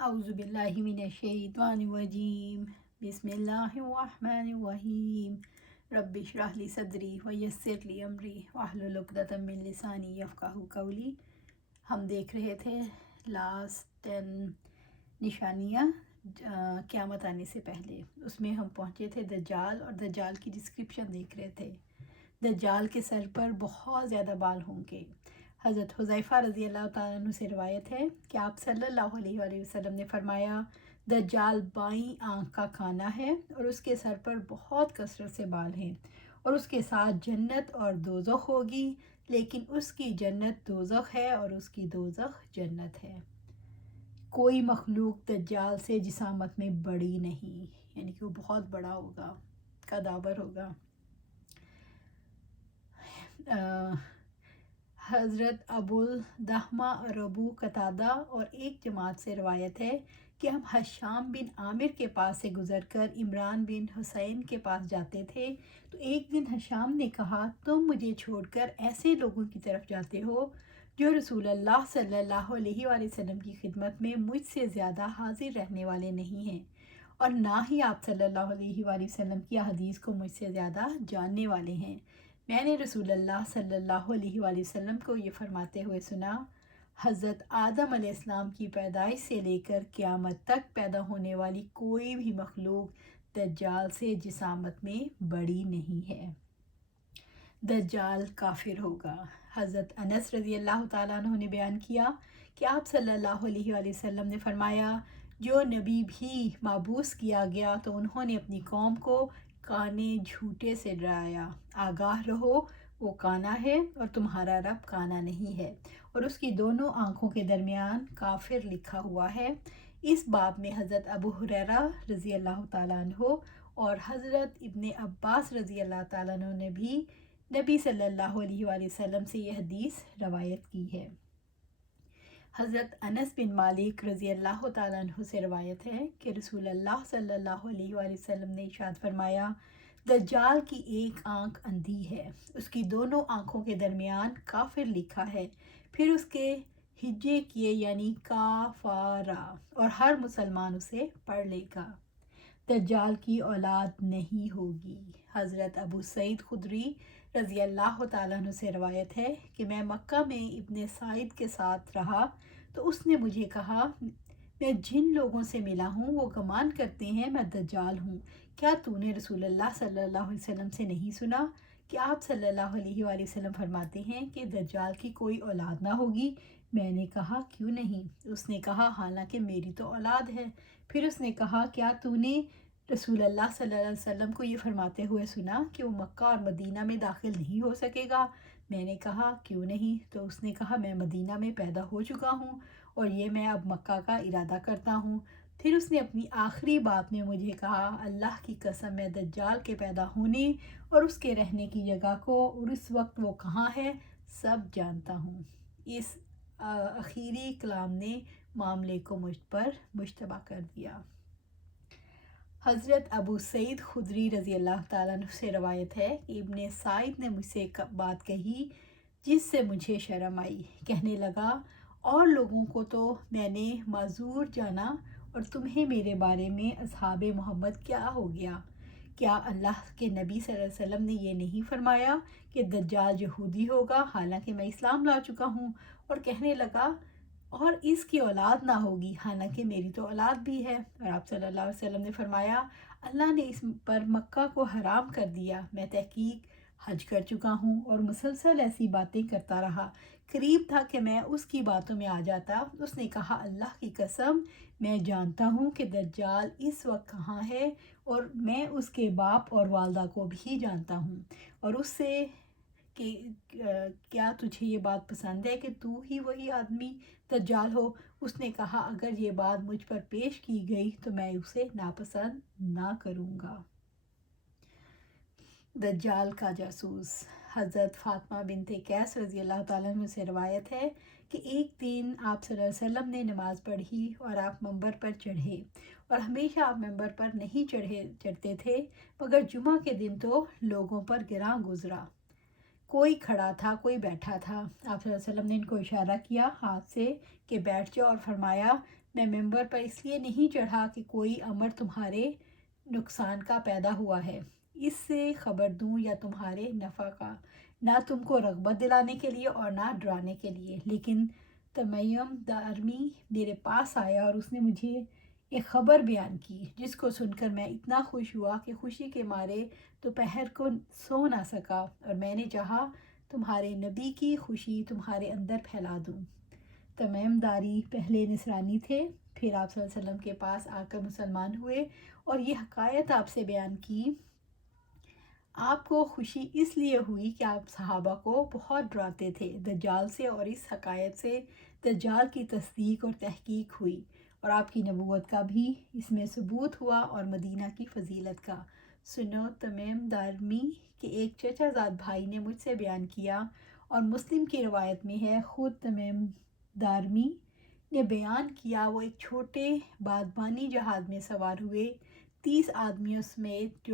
اعوذ باللہ من الشیطان الرجیم بسم اللہ الرحمن الرحیم رب اشرح لی صدری ویسر لی امری واحلل عقدۃ من لسانی یفقہوا قولی۔ ہم دیکھ رہے تھے لاسٹ 10 نشانیاں قیامت آنے سے پہلے، اس میں ہم پہنچے تھے دجال، اور دجال کی ڈسکرپشن دیکھ رہے تھے۔ دجال کے سر پر بہت زیادہ بال ہوں گے۔ حضرت حذیفہ رضی اللہ تعالیٰ عنہ سے روایت ہے کہ آپ صلی اللہ علیہ وآلہ وسلم نے فرمایا، دجال بائیں آنکھ کا کانا ہے اور اس کے سر پر بہت کثرت سے بال ہیں، اور اس کے ساتھ جنت اور دوزخ ہوگی، لیکن اس کی جنت دوزخ ہے اور اس کی دوزخ جنت ہے۔ کوئی مخلوق دجال سے جسامت میں بڑی نہیں، یعنی کہ وہ بہت بڑا ہوگا، قدابر ہوگا۔ حضرت ابو الدہمہ اور ابو قتادہ اور ایک جماعت سے روایت ہے کہ ہم حشام بن عامر کے پاس سے گزر کر عمران بن حسین کے پاس جاتے تھے، تو ایک دن حشام نے کہا، تم مجھے چھوڑ کر ایسے لوگوں کی طرف جاتے ہو جو رسول اللہ صلی اللہ علیہ وآلہ وسلم کی خدمت میں مجھ سے زیادہ حاضر رہنے والے نہیں ہیں، اور نہ ہی آپ صلی اللہ علیہ وآلہ وسلم کی احادیث کو مجھ سے زیادہ جاننے والے ہیں۔ میں نے رسول اللہ صلی اللہ علیہ وآلہ وسلم کو یہ فرماتے ہوئے سنا، حضرت آدم علیہ السلام کی پیدائش سے لے کر قیامت تک پیدا ہونے والی کوئی بھی مخلوق دجال سے جسامت میں بڑی نہیں ہے۔ دجال کافر ہوگا۔ حضرت انس رضی اللہ تعالیٰ عنہ نے بیان کیا کہ آپ صلی اللہ علیہ وآلہ وسلم نے فرمایا، جو نبی بھی مبعوث کیا گیا تو انہوں نے اپنی قوم کو کانے جھوٹے سے ڈرایا، آگاہ رہو، وہ کانا ہے اور تمہارا رب کانا نہیں ہے، اور اس کی دونوں آنکھوں کے درمیان کافر لکھا ہوا ہے۔ اس باب میں حضرت ابو ہریرہ رضی اللہ تعالیٰ عنہ اور حضرت ابن عباس رضی اللہ تعالیٰ عنہ نے بھی نبی صلی اللہ علیہ وآلہ وسلم سے یہ حدیث روایت کی ہے۔ حضرت انس بن مالک رضی اللہ تعالیٰ عنہ سے روایت ہے کہ رسول اللہ صلی اللہ علیہ وآلہ وسلم نے ارشاد فرمایا، دجال کی ایک آنکھ اندھی ہے، اس کی دونوں آنکھوں کے درمیان کافر لکھا ہے، پھر اس کے ہجے کیے یعنی کافارا، اور ہر مسلمان اسے پڑھ لے گا۔ دجال کی اولاد نہیں ہوگی۔ حضرت ابو سعید خدری رضی اللہ تعالیٰ عنہ سے روایت ہے کہ میں مکہ میں ابن سعید کے ساتھ رہا تو اس نے مجھے کہا، میں جن لوگوں سے ملا ہوں وہ گمان کرتے ہیں میں دجال ہوں، کیا تو نے رسول اللہ صلی اللہ علیہ وسلم سے نہیں سنا کہ آپ صلی اللہ علیہ وآلہ وسلم فرماتے ہیں کہ دجال کی کوئی اولاد نہ ہوگی؟ میں نے کہا، کیوں نہیں؟ اس نے کہا، حالانکہ میری تو اولاد ہے۔ پھر اس نے کہا، کیا تو نے رسول اللہ صلی اللہ علیہ وسلم کو یہ فرماتے ہوئے سنا کہ وہ مکہ اور مدینہ میں داخل نہیں ہو سکے گا؟ میں نے کہا، کیوں نہیں؟ تو اس نے کہا، میں مدینہ میں پیدا ہو چکا ہوں اور یہ میں اب مکہ کا ارادہ کرتا ہوں۔ پھر اس نے اپنی آخری بات میں مجھے کہا، اللہ کی قسم، میں دجال کے پیدا ہونے اور اس کے رہنے کی جگہ کو اور اس وقت وہ کہاں ہے سب جانتا ہوں۔ اس اخیری کلام نے معاملے کو مجھ پر مشتبہ کر دیا۔ حضرت ابو سعید خدری رضی اللہ تعالیٰ عنہ سے روایت ہے کہ ابن سعید نے مجھ سے ایک بات کہی جس سے مجھے شرم آئی، کہنے لگا، اور لوگوں کو تو میں نے معذور جانا اور تمہیں میرے بارے میں اصحاب محمد کیا ہو گیا؟ کیا اللہ کے نبی صلی اللہ علیہ وسلم نے یہ نہیں فرمایا کہ دجال یہودی ہوگا، حالانکہ میں اسلام لا چکا ہوں؟ اور کہنے لگا، اور اس کی اولاد نہ ہوگی، حالانکہ میری تو اولاد بھی ہے۔ اور آپ صلی اللہ علیہ وسلم نے فرمایا، اللہ نے اس پر مکہ کو حرام کر دیا، میں تحقیق حج کر چکا ہوں، اور مسلسل ایسی باتیں کرتا رہا، قریب تھا کہ میں اس کی باتوں میں آ جاتا۔ اس نے کہا، اللہ کی قسم، میں جانتا ہوں کہ دجال اس وقت کہاں ہے، اور میں اس کے باپ اور والدہ کو بھی جانتا ہوں، اور اس سے کہ کیا تجھے یہ بات پسند ہے کہ تو ہی وہی آدمی دجال ہو؟ اس نے کہا، اگر یہ بات مجھ پر پیش کی گئی تو میں اسے ناپسند نہ کروں گا۔ دجال کا جاسوس۔ حضرت فاطمہ بنت قیس رضی اللہ تعالیٰ عنہ سے روایت ہے کہ ایک دن آپ صلی اللہ علیہ وسلم نے نماز پڑھی اور آپ منبر پر چڑھے، اور ہمیشہ آپ منبر پر نہیں چڑھتے تھے، مگر جمعہ کے دن تو لوگوں پر گراں گزرا۔ کوئی کھڑا تھا، کوئی بیٹھا تھا۔ آپ صلی اللہ علیہ وسلم نے ان کو اشارہ کیا ہاتھ سے کہ بیٹھ جاؤ، اور فرمایا میں ممبر پر اس لیے نہیں چڑھا کہ کوئی امر تمہارے نقصان کا پیدا ہوا ہے، اس سے خبر دوں یا تمہارے نفع کا، نہ تم کو رغبت دلانے کے لیے اور نہ ڈرانے کے لیے۔ لیکن تمیم دارمی میرے پاس آیا اور اس نے مجھے ایک خبر بیان کی جس کو سن کر میں اتنا خوش ہوا کہ خوشی کے مارے دوپہر کو سو نہ سکا، اور میں نے چاہا تمہارے نبی کی خوشی تمہارے اندر پھیلا دوں۔ تمیم داری پہلے نصرانی تھے، پھر آپ صلی اللہ علیہ وسلم کے پاس آ کر مسلمان ہوئے اور یہ حقائق آپ سے بیان کی۔ آپ کو خوشی اس لیے ہوئی کہ آپ صحابہ کو بہت ڈراتے تھے دجال سے، اور اس حقائق سے دجال کی تصدیق اور تحقیق ہوئی، اور آپ کی نبوت کا بھی اس میں ثبوت ہوا، اور مدینہ کی فضیلت کا۔ سنو، تمیم دارمی کے ایک چچا زاد بھائی نے مجھ سے بیان کیا، اور مسلم کی روایت میں ہے خود تمیم دارمی نے بیان کیا، وہ ایک چھوٹے بادبانی جہاز میں سوار ہوئے 30 آدمیوں سمیت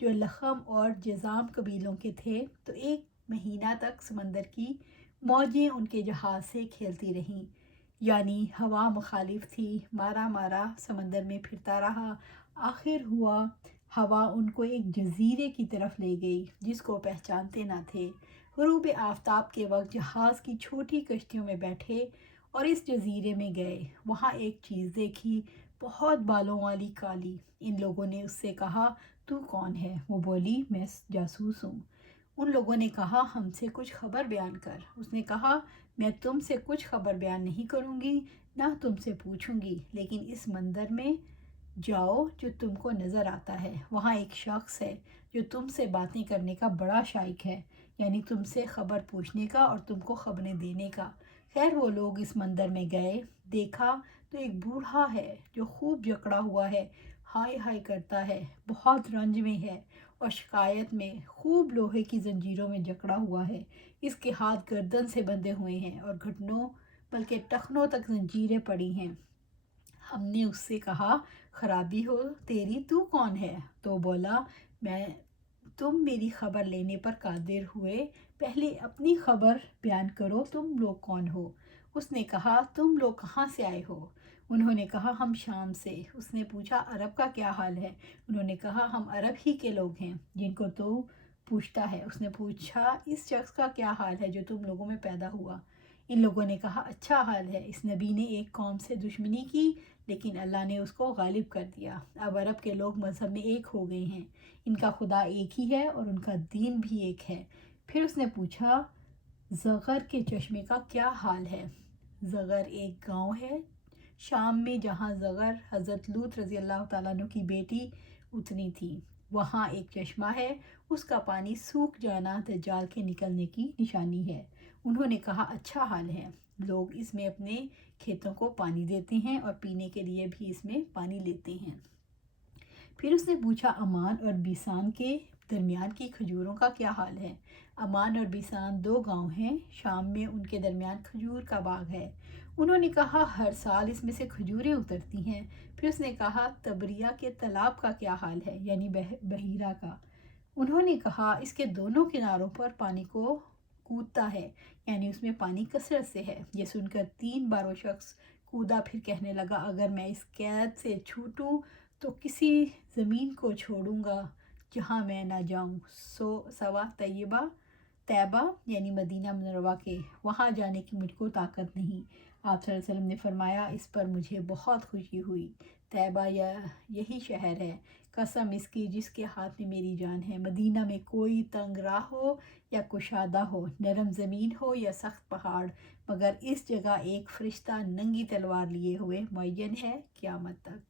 جو لخم اور جذام قبیلوں کے تھے، تو ایک مہینہ تک سمندر کی موجیں ان کے جہاز سے کھیلتی رہیں، یعنی ہوا مخالف تھی، مارا سمندر میں پھرتا رہا، آخر ہوا ہوا ان کو ایک جزیرے کی طرف لے گئی جس کو پہچانتے نہ تھے۔ غروب آفتاب کے وقت جہاز کی چھوٹی کشتیوں میں بیٹھے اور اس جزیرے میں گئے، وہاں ایک چیز دیکھی، بہت بالوں والی کالی۔ ان لوگوں نے اس سے کہا تو کون ہے؟ وہ بولی میں جاسوس ہوں۔ ان لوگوں نے کہا ہم سے کچھ خبر بیان کر۔ اس نے کہا میں تم سے کچھ خبر بیان نہیں کروں گی، نہ تم سے پوچھوں گی، لیکن اس مندر میں جاؤ جو تم کو نظر آتا ہے، وہاں ایک شخص ہے جو تم سے باتیں کرنے کا بڑا شائق ہے، یعنی تم سے خبر پوچھنے کا اور تم کو خبریں دینے کا۔ خیر وہ لوگ اس مندر میں گئے، دیکھا تو ایک بوڑھا ہے جو خوب جکڑا ہوا ہے، ہائے ہائے کرتا ہے، بہت رنج میں ہے اور شکایت میں، خوب لوہے کی زنجیروں میں جکڑا ہوا ہے، اس کے ہاتھ گردن سے بندھے ہوئے ہیں اور گھٹنوں بلکہ ٹخنوں تک زنجیریں پڑی ہیں۔ ہم نے اس سے کہا خرابی ہو تیری، تو کون ہے؟ تو بولا تم میری خبر لینے پر قادر ہوئے، پہلے اپنی خبر بیان کرو، تم لوگ کون ہو؟ اس نے کہا تم لوگ کہاں سے آئے ہو؟ انہوں نے کہا ہم شام سے۔ اس نے پوچھا عرب کا کیا حال ہے؟ انہوں نے کہا ہم عرب ہی کے لوگ ہیں جن کو تو پوچھتا ہے۔ اس نے پوچھا اس شخص کا کیا حال ہے جو تم لوگوں میں پیدا ہوا؟ ان لوگوں نے کہا اچھا حال ہے، اس نبی نے ایک قوم سے دشمنی کی لیکن اللہ نے اس کو غالب کر دیا، اب عرب کے لوگ مذہب میں ایک ہو گئے ہیں، ان کا خدا ایک ہی ہے اور ان کا دین بھی ایک ہے۔ پھر اس نے پوچھا زغر کے چشمے کا کیا حال ہے؟ زغر ایک گاؤں ہے شام میں جہاں زغر حضرت لوط رضی اللہ تعالیٰ عنہ کی بیٹی اتنی تھی، وہاں ایک چشمہ ہے، اس کا پانی سوکھ جانا دجال کے نکلنے کی نشانی ہے۔ انہوں نے کہا اچھا حال ہے، لوگ اس میں اپنے کھیتوں کو پانی دیتے ہیں اور پینے کے لیے بھی اس میں پانی لیتے ہیں۔ پھر اس نے پوچھا امان اور بیسان کے درمیان کی کھجوروں کا کیا حال ہے؟ امان اور بیسان 2 گاؤں ہیں، شام میں ان کے درمیان کھجور کا باغ ہے۔ انہوں نے کہا ہر سال اس میں سے کھجوریں اترتی ہیں۔ پھر اس نے کہا تبریہ کے تالاب کا کیا حال ہے، یعنی بحیرہ کا؟ انہوں نے کہا اس کے دونوں کناروں پر پانی کو کودتا ہے، یعنی اس میں پانی کثرت سے ہے۔ یہ سن کر 3 بار وہ شخص کودا، پھر کہنے لگا اگر میں اس قید سے چھوٹوں تو کسی زمین کو چھوڑوں گا جہاں میں نہ جاؤں، سوا طیبہ یعنی مدینہ منورہ کے، وہاں جانے کی مجھ کو طاقت نہیں۔ آپ صلی اللہ علیہ وسلم نے فرمایا اس پر مجھے بہت خوشی ہوئی، طیبہ یہی شہر ہے، قسم اس کی جس کے ہاتھ میں میری جان ہے، مدینہ میں کوئی تنگ راہ ہو یا کشادہ ہو، نرم زمین ہو یا سخت پہاڑ، مگر اس جگہ ایک فرشتہ ننگی تلوار لیے ہوئے معین ہے قیامت تک۔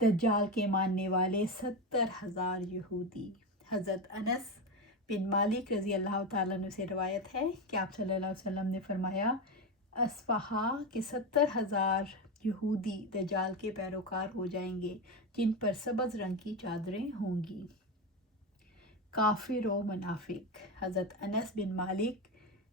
دجال کے ماننے والے 70,000 یہودی۔ حضرت انس بن مالک رضی اللہ تعالیٰ عنہ سے روایت ہے کہ آپ صلی اللہ علیہ وسلم نے فرمایا اصفہا کے 70,000 یہودی دجال کے پیروکار ہو جائیں گے جن پر سبز رنگ کی چادریں ہوں گی۔ کافر و منافق۔ حضرت انس بن مالک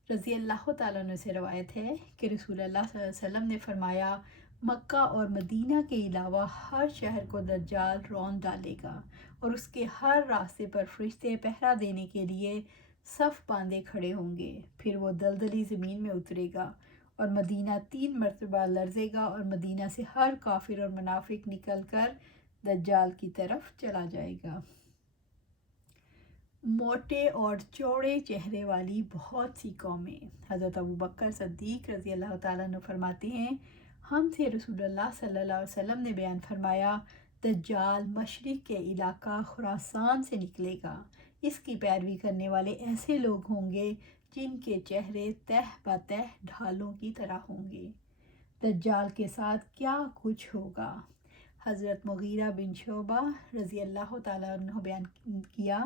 رضی اللہ تعالیٰ عنہ سے روایت ہے کہ رسول اللہ صلی اللہ علیہ وسلم نے فرمایا مکہ اور مدینہ کے علاوہ ہر شہر کو دجال روند ڈالے گا اور اس کے ہر راستے پر فرشتے پہرا دینے کے لیے صف باندھے کھڑے ہوں گے، پھر وہ دلدلی زمین میں اترے گا اور مدینہ 3 مرتبہ لرزے گا اور مدینہ سے ہر کافر اور منافق نکل کر دجال کی طرف چلا جائے گا۔ موٹے اور چوڑے چہرے والی بہت سی قومیں۔ حضرت ابوبکر صدیق رضی اللہ تعالیٰ عنہ فرماتے ہیں، ہم سے رسول اللہ صلی اللہ علیہ وسلم نے بیان فرمایا، دجال مشرق کے علاقہ خراسان سے نکلے گا۔ اس کی پیروی کرنے والے ایسے لوگ ہوں گے جن کے چہرے تہ بتہ ڈھالوں کی طرح ہوں گے۔ دجال کے ساتھ کیا کچھ ہوگا؟ حضرت مغیرہ بن شعبہ رضی اللہ تعالیٰ عنہ بیان کیا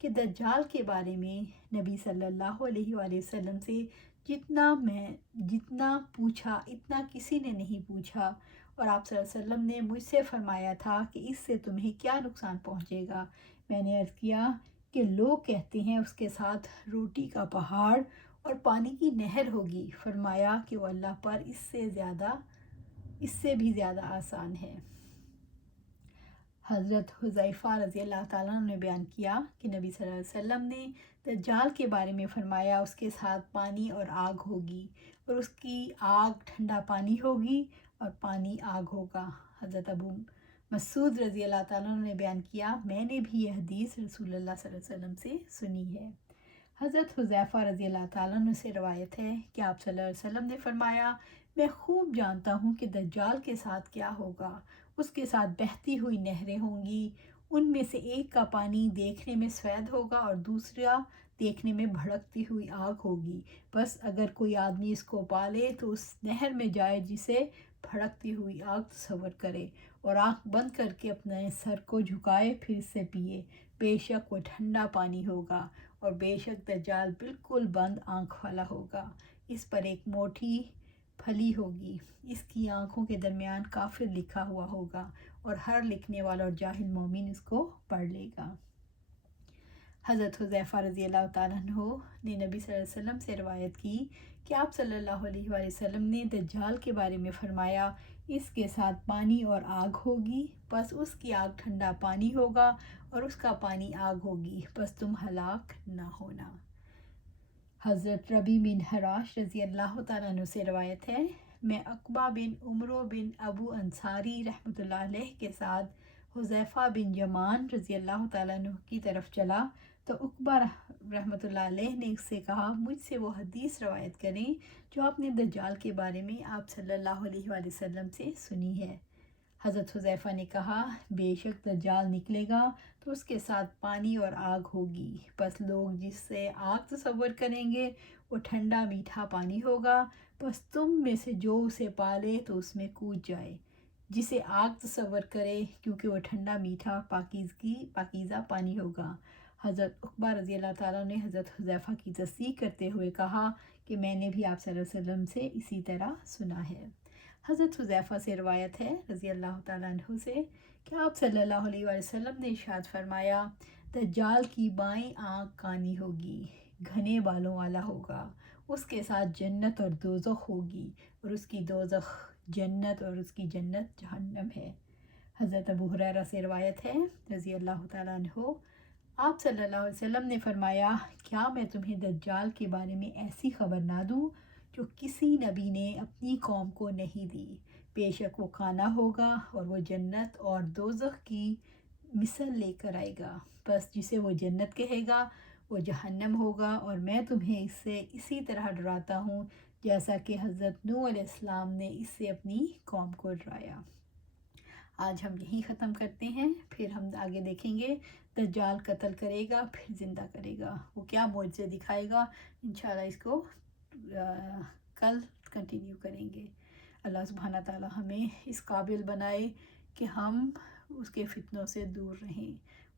کہ دجال کے بارے میں نبی صلی اللہ علیہ وآلہ وسلم سے جتنا پوچھا اتنا کسی نے نہیں پوچھا، اور آپ صلی اللہ علیہ وسلم نے مجھ سے فرمایا تھا کہ اس سے تمہیں کیا نقصان پہنچے گا؟ میں نے عرض کیا کہ لوگ کہتے ہیں اس کے ساتھ روٹی کا پہاڑ اور پانی کی نہر ہوگی۔ فرمایا کہ وہ اللہ پر اس سے بھی زیادہ آسان ہے۔ حضرت حذیفہ رضی اللہ تعالیٰ عنہ نے بیان کیا کہ نبی صلی اللہ علیہ وسلم نے دجال کے بارے میں فرمایا، اس کے ساتھ پانی اور آگ ہوگی، اور اس کی آگ ٹھنڈا پانی ہوگی اور پانی آگ ہوگا۔ حضرت ابو مسعود رضی اللہ تعالیٰ عنہ نے بیان کیا، میں نے بھی یہ حدیث رسول اللہ صلی اللہ علیہ وسلم سے سنی ہے۔ حضرت حذیفہ رضی اللہ تعالیٰ عنہ سے روایت ہے کہ آپ صلی اللہ علیہ وسلم نے فرمایا، میں خوب جانتا ہوں کہ دجال کے ساتھ کیا ہوگا۔ اس کے ساتھ بہتی ہوئی نہریں ہوں گی، ان میں سے ایک کا پانی دیکھنے میں سفید ہوگا اور دوسرا دیکھنے میں بھڑکتی ہوئی آگ ہوگی۔ بس اگر کوئی آدمی اس کو پالے تو اس نہر میں جائے جسے بھڑکتی ہوئی آگ تصور کرے، اور آنکھ بند کر کے اپنے سر کو جھکائے، پھر اس سے پیے۔ بے شک وہ ٹھنڈا پانی ہوگا، اور بے شک دجال بالکل بند آنکھ والا ہوگا۔ اس پر ایک موٹی پھلی ہوگی، اس کی آنکھوں کے درمیان کافر لکھا ہوا ہوگا، اور ہر لکھنے والا اور جاہل مومن اس کو پڑھ لے گا۔ حضرت حذیفہ رضی اللہ تعالیٰ عنہ نے نبی صلی اللہ علیہ وسلم سے روایت کی کہ آپ صلی اللہ علیہ وآلہ وسلم نے دجال کے بارے میں فرمایا، اس کے ساتھ پانی اور آگ ہوگی، بس اس کی آگ ٹھنڈا پانی ہوگا اور اس کا پانی آگ ہوگی، بس تم ہلاک نہ ہونا۔ حضرت ربی بن حراش رضی اللہ تعالیٰ عنہ سے روایت ہے، میں عقبہ بن عمرو بن ابو انصاری رحمۃ اللہ علیہ کے ساتھ حذیفہ بن یمان رضی اللہ تعالیٰ عنہ کی طرف چلا تو عقبہ رحمۃ اللہ علیہ نے اس سے کہا، مجھ سے وہ حدیث روایت کریں جو آپ نے دجال کے بارے میں آپ صلی اللہ علیہ وآلہ وسلم سے سنی ہے۔ حضرت حذیفہ نے کہا، بے شک دجال نکلے گا تو اس کے ساتھ پانی اور آگ ہوگی، بس لوگ جس سے آگ تصور کریں گے وہ ٹھنڈا میٹھا پانی ہوگا، بس تم میں سے جو اسے پالے تو اس میں کود جائے۔ جسے آگ تصور کرے کیونکہ وہ ٹھنڈا میٹھا پاکیزہ پانی ہوگا۔ حضرت عقبہ رضی اللہ تعالیٰ نے حضرت حذیفہ کی تصدیق کرتے ہوئے کہا کہ میں نے بھی آپ صلی اللہ علیہ وسلم سے اسی طرح سنا ہے۔ حضرت حذیفہ سے روایت ہے رضی اللہ تعالیٰ عنہ سے کہ آپ صلی اللہ علیہ وآلہ وسلم نے ارشاد فرمایا، دجال کی بائیں آنکھ کانی ہوگی، گھنے بالوں والا ہوگا، اس کے ساتھ جنت اور دوزخ ہوگی، اور اس کی دوزخ جنت اور اس کی جنت جہنم ہے۔ حضرت ابو ہریرہ سے روایت ہے رضی اللہ تعالیٰ عنہ، آپ صلی اللہ علیہ وسلم نے فرمایا، کیا میں تمہیں دجال کے بارے میں ایسی خبر نہ دوں جو کسی نبی نے اپنی قوم کو نہیں دی؟ بے شک وہ کانا ہوگا اور وہ جنت اور دوزخ کی مثل لے کر آئے گا، بس جسے وہ جنت کہے گا وہ جہنم ہوگا، اور میں تمہیں اس سے اسی طرح ڈراتا ہوں جیسا کہ حضرت نوح علیہ السلام نے اس سے اپنی قوم کو ڈرایا۔ آج ہم یہیں ختم کرتے ہیں، پھر ہم آگے دیکھیں گے دجال قتل کرے گا پھر زندہ کرے گا، وہ کیا معجزے دکھائے گا۔ انشاءاللہ اس کو کل کنٹینیو کریں گے۔ اللہ سبحانہ تعالیٰ ہمیں اس قابل بنائے کہ ہم اس کے فتنوں سے دور رہیں،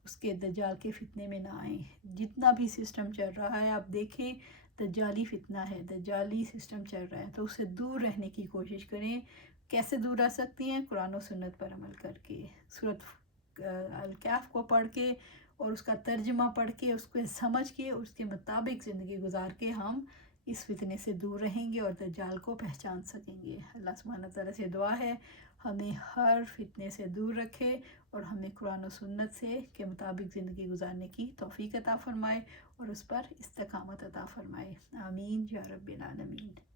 اس کے دجال کے فتنے میں نہ آئیں۔ جتنا بھی سسٹم چل رہا ہے آپ دیکھیں، دجالی فتنہ ہے، دجالی سسٹم چل رہا ہے، تو اس سے دور رہنے کی کوشش کریں۔ کیسے دور رہ سکتی ہیں؟ قرآن و سنت پر عمل کر کے، سورۃ الکہف کو پڑھ کے اور اس کا ترجمہ پڑھ کے، اس کو سمجھ کے، اس کے مطابق زندگی گزار کے ہم اس فتنے سے دور رہیں گے اور دجال کو پہچان سکیں گے۔ اللہ سبحانہ تعالیٰ سے دعا ہے ہمیں ہر فتنے سے دور رکھے اور ہمیں قرآن و سنت سے کے مطابق زندگی گزارنے کی توفیق عطا فرمائے اور اس پر استقامت عطا فرمائے۔ آمین یا رب العالمین۔